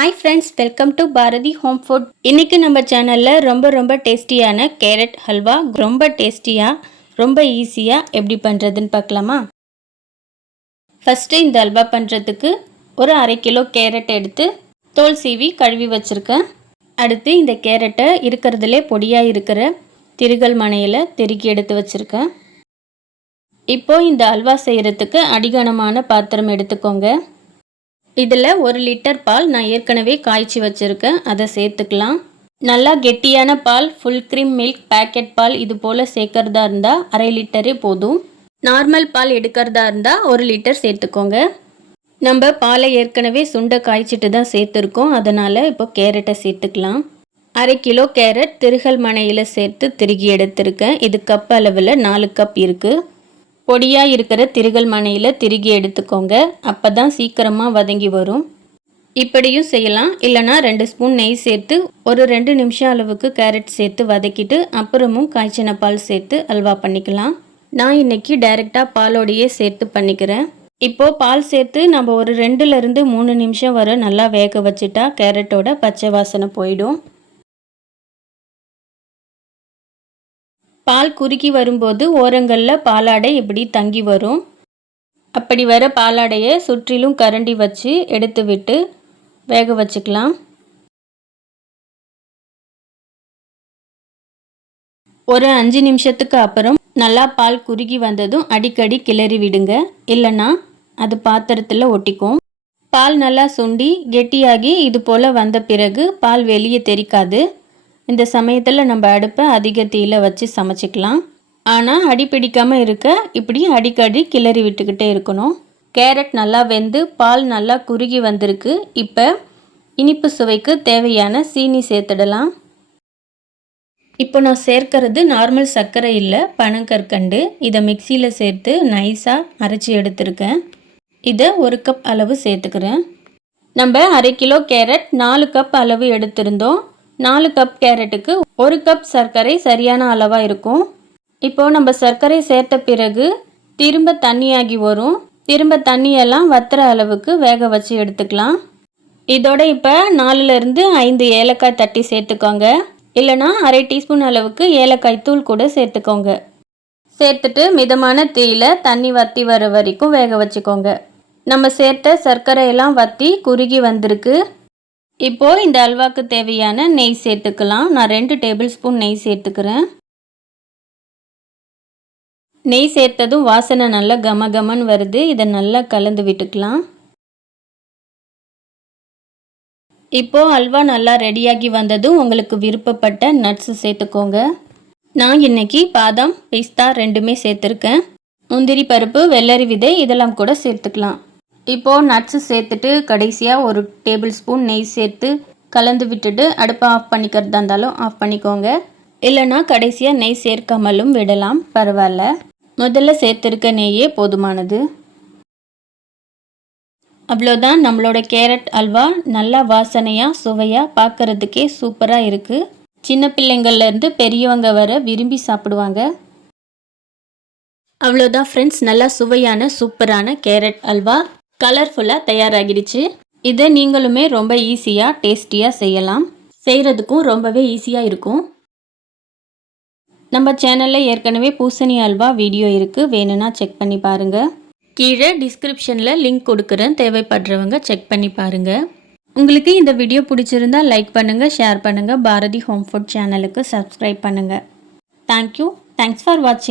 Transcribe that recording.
Hi friends welcome to Bharathi home food இன்னைக்கு நம்ம சேனலில் ரொம்ப ரொம்ப டேஸ்டியான கேரட் ஹல்வா ரொம்ப டேஸ்டியாக ரொம்ப ஈஸியாக எப்படி பண்ணுறதுன்னு பார்க்கலாமா? ஃபஸ்ட்டு இந்த அல்வா பண்ணுறதுக்கு ஒரு அரை கிலோ கேரட் எடுத்து தோல் சீவி கழுவி வச்சுருக்கேன். அடுத்து இந்த கேரட்டை இருக்கிறதுலே பொடியாக இருக்கிற திருகல் மனையில் திருக்கி எடுத்து வச்சுருக்கேன். இப்போது இந்த அல்வா செய்கிறதுக்கு அடிகனமான பாத்திரம் எடுத்துக்கோங்க. இதில் ஒரு லிட்டர் பால் நான் ஏற்கனவே காய்ச்சி வச்சுருக்கேன். அதை சேர்த்துக்கலாம். நல்லா கெட்டியான பால் ஃபுல் க்ரீம் மில்க் பேக்கெட் பால் இது போல் சேர்க்கறதா இருந்தால் அரை லிட்டரே போதும். நார்மல் பால் எடுக்கிறதா இருந்தால் ஒரு லிட்டர் சேர்த்துக்கோங்க. நம்ம பாலை ஏற்கனவே சுண்டை காய்ச்சிட்டு தான் சேர்த்துருக்கோம். அதனால் இப்போ கேரட்டை சேர்த்துக்கலாம். அரை கிலோ கேரட் திருகல் மனையில் சேர்த்து திருகி எடுத்திருக்கேன். இது கப் அளவில் நாலு கப் இருக்குது பொடியாக இருக்கிற திருகல் மனையில் திருகி எடுத்துக்கோங்க. அப்போ தான் சீக்கிரமாக வதங்கி வரும். இப்படியும் செய்யலாம். இல்லைனா ரெண்டு ஸ்பூன் நெய் சேர்த்து ஒரு ரெண்டு நிமிஷம் அளவுக்கு கேரட் சேர்த்து வதக்கிட்டு அப்புறமும் காய்ச்சின பால் சேர்த்து அல்வா பண்ணிக்கலாம். நான் இன்னைக்கு டைரெக்டாக பாலோடையே சேர்த்து பண்ணிக்கிறேன். இப்போது பால் சேர்த்து நம்ம ஒரு ரெண்டுலேருந்து மூணு நிமிஷம் வர நல்லா வேக வச்சுட்டா கேரட்டோட பச்சை வாசனை போயிடும். பால் குறுக்கி வரும்போது ஓரங்களில் பாலாடை இப்படி தங்கி வரும். அப்படி வர பாலாடையை சுற்றிலும் கரண்டி வச்சு எடுத்து விட்டு வேக வச்சுக்கலாம். ஒரு அஞ்சு நிமிஷத்துக்கு அப்புறம் நல்லா பால் குறுகி வந்ததும் அடிக்கடி கிளறி விடுங்க. இல்லைன்னா அது பாத்திரத்தில் ஒட்டிக்கும். பால் நல்லா சுண்டி கெட்டியாகி இது போல் வந்த பிறகு பால் வெளியே தெரிக்காது. இந்த சமயத்தில் நம்ம அடுப்பை அதிக தீயில் வச்சு சமைச்சிக்கலாம். ஆனால் அடி பிடிக்காமல் இருக்க இப்படி அடிக்கடி கிளறி விட்டுக்கிட்டே இருக்கணும். கேரட் நல்லா வெந்து பால் நல்லா குறுகி வந்திருக்கு. இப்போ இனிப்பு சுவைக்கு தேவையான சீனி சேர்த்துடலாம். இப்போ நான் சேர்க்கறது நார்மல் சர்க்கரை இல்லை பனங்கற்கண்டு இதை மிக்சியில் சேர்த்து நைஸாக அரைச்சி எடுத்திருக்கேன். இதை ஒரு கப் அளவு சேர்த்துக்கிறேன். நம்ம அரை கிலோ கேரட் நாலு கப் அளவு எடுத்திருந்தோம். நாலு கப் கேரட்டுக்கு ஒரு கப் சர்க்கரை சரியான அளவாக இருக்கும். இப்போது நம்ம சர்க்கரை சேர்த்த பிறகு திரும்ப தண்ணியாகி வரும். திரும்ப தண்ணியெல்லாம் வத்துற அளவுக்கு வேக வச்சு எடுத்துக்கலாம். இதோட இப்போ நாலுலேருந்து ஐந்து ஏலக்காய் தட்டி சேர்த்துக்கோங்க. இல்லைனா அரை டீஸ்பூன் அளவுக்கு ஏலக்காய் தூள் கூட சேர்த்துக்கோங்க. சேர்த்துட்டு மிதமான தீயில தண்ணி வற்றி வர வரைக்கும் வேக வச்சுக்கோங்க. நம்ம சேர்த்த சர்க்கரையெல்லாம் வற்றி குறுகி வந்திருக்கு. இப்போது இந்த அல்வாக்கு தேவையான நெய் சேர்த்துக்கலாம். நான் ரெண்டு டேபிள் ஸ்பூன் நெய் சேர்த்துக்கிறேன். நெய் சேர்த்ததும் வாசனை நல்லா கம கமன்னு வருது. இதை நல்லா கலந்து விட்டுக்கலாம். இப்போது அல்வா நல்லா ரெடியாகி வந்ததும் உங்களுக்கு விருப்பப்பட்ட நட்ஸு சேர்த்துக்கோங்க. நான் இன்னைக்கு பாதாம் பிஸ்தா ரெண்டுமே சேர்த்துருக்கேன். முந்திரி பருப்பு வெள்ளரி விதை இதெல்லாம் கூட சேர்த்துக்கலாம். இப்போது நட்ஸு சேர்த்துட்டு கடைசியாக ஒரு டேபிள் ஸ்பூன் நெய் சேர்த்து கலந்து விட்டுட்டு அடுப்பை ஆஃப் பண்ணிக்கிறதா இருந்தாலும் ஆஃப் பண்ணிக்கோங்க. இல்லைனா கடைசியாக நெய் சேர்க்காமலும் விடலாம். பரவாயில்ல. முதல்ல சேர்த்துருக்க நெய்யே போதுமானது. அவ்வளோதான் நம்மளோட கேரட் அல்வா நல்லா வாசனையாக சுவையாக பார்க்குறதுக்கே சூப்பராக இருக்குது சின்ன பிள்ளைங்கள்லேருந்து பெரியவங்க வர விரும்பி சாப்பிடுவாங்க. அவ்வளோதான் ஃப்ரெண்ட்ஸ் நல்லா சுவையான சூப்பரான கேரட் அல்வா. கலர்ஃபுல்லாக தயாராகிடுச்சு. இதை நீங்களுமே ரொம்ப ஈஸியாக டேஸ்டியாக செய்யலாம். செய்கிறதுக்கும் ரொம்பவே ஈஸியாக இருக்கும். நம்ம சேனலில் ஏற்கனவே பூசணி அல்வா வீடியோ இருக்குது வேணும்னா செக் பண்ணி பாருங்கள் கீழே டிஸ்கிரிப்ஷனில் லிங்க் கொடுக்குறேன். தேவைப்படுறவங்க செக் பண்ணி பாருங்கள் உங்களுக்கு இந்த வீடியோ பிடிச்சிருந்தா லைக் பண்ணுங்கள் ஷேர் பண்ணுங்கள் பாரதி ஹோம் ஃபுட் சேனலுக்கு சப்ஸ்கிரைப் பண்ணுங்கள் தேங்க்யூ தேங்க்ஸ் ஃபார் வாட்சிங்